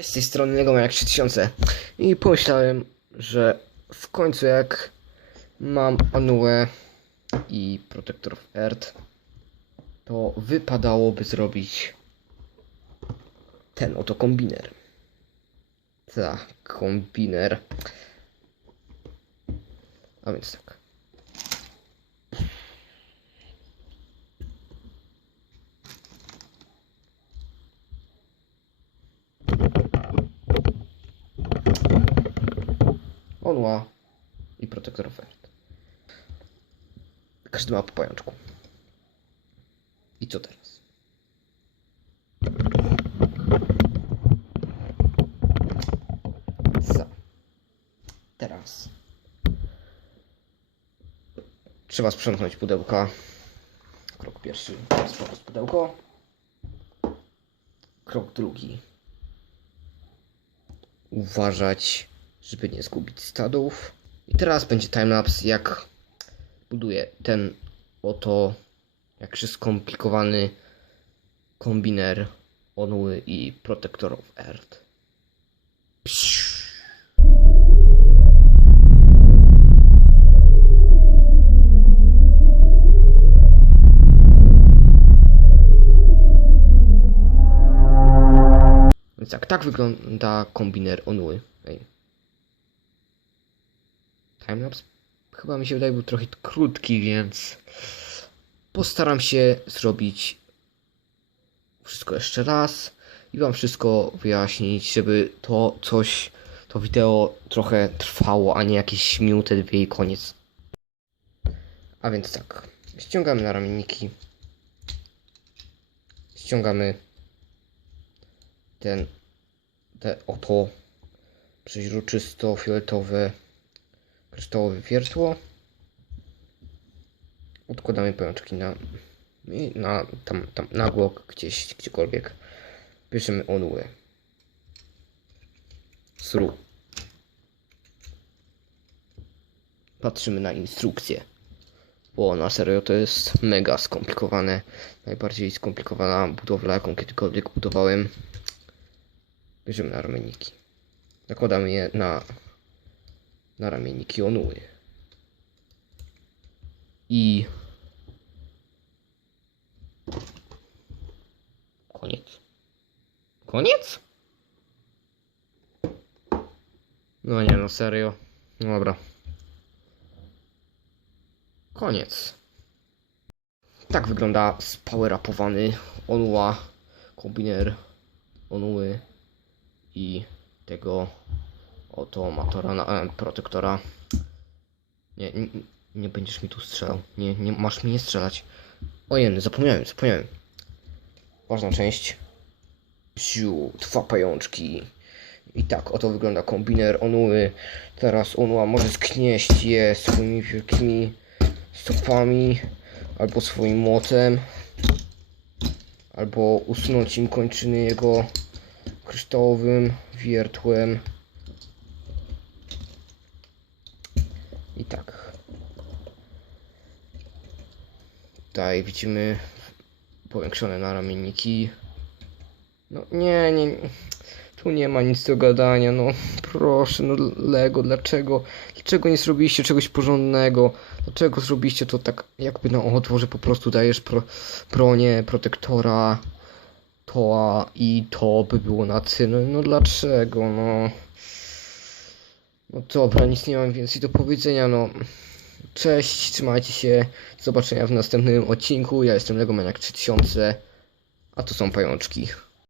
Z tej strony Lego jak 3000 i pomyślałem, że w końcu jak mam Anuę i Protector of Earth, to wypadałoby zrobić ten oto kombiner. Tak, kombiner. A więc tak. I Protector of Earth. Każdy ma po pajączku. I co teraz? Co? Teraz. Trzeba sprzątnąć pudełka. Krok pierwszy. Z pudełko. Krok drugi. Uważać, żeby nie zgubić stadów. I teraz będzie timelapse, jak buduję ten oto jakże skomplikowany kombiner Onły i Protector of Earth. Psiu. Więc tak, tak wygląda kombiner Onły. Ej. Timelapse chyba mi się wydaje był trochę krótki, więc postaram się zrobić wszystko jeszcze raz i wam wszystko wyjaśnić, żeby to coś, to wideo trochę trwało, a nie jakieś minutę, dwie i koniec. A więc tak, ściągamy na ramienniki, ściągamy ten, te oto przeźroczysto-fioletowe kryształowe wiertło. Odkładamy pajączki na, na tam, tam na głok, gdzieś, gdziekolwiek. Bierzemy onłę. Sru. Patrzymy na instrukcję. Bo na serio to jest mega skomplikowane. Najbardziej skomplikowana budowla, jaką kiedykolwiek budowałem. Bierzemy na ramienniki. Nakładamy je na na ramienniki Onuły. I koniec. Koniec? No nie no, serio. Dobra. Koniec. Tak wygląda spowerupowany Onua, kombiner Onuły i tego oto matora na e, protektora. Nie, nie, nie będziesz mi tu strzelał. Nie, nie masz mi nie strzelać. Ojej, zapomniałem, zapomniałem. Ważna część. Psiu, dwa pajączki. I tak oto wygląda kombiner Onuły. Teraz Onua może sknieść je swoimi wielkimi stopami albo swoim młotem. Albo usunąć im kończyny jego kryształowym wiertłem. Tak. Tutaj widzimy powiększone naramienniki. No nie, nie. Tu nie ma nic do gadania, no proszę, no Lego, dlaczego? Dlaczego nie zrobiliście czegoś porządnego? Dlaczego zrobiliście to tak jakby na odwór, że po prostu dajesz pro, bronię, protektora, toa i to by było na cynu? No dlaczego, no? No dobra, nic nie mam więcej do powiedzenia, no. Cześć, trzymajcie się. Do zobaczenia w następnym odcinku. Ja jestem Legomaniak 3000, a to są pajączki.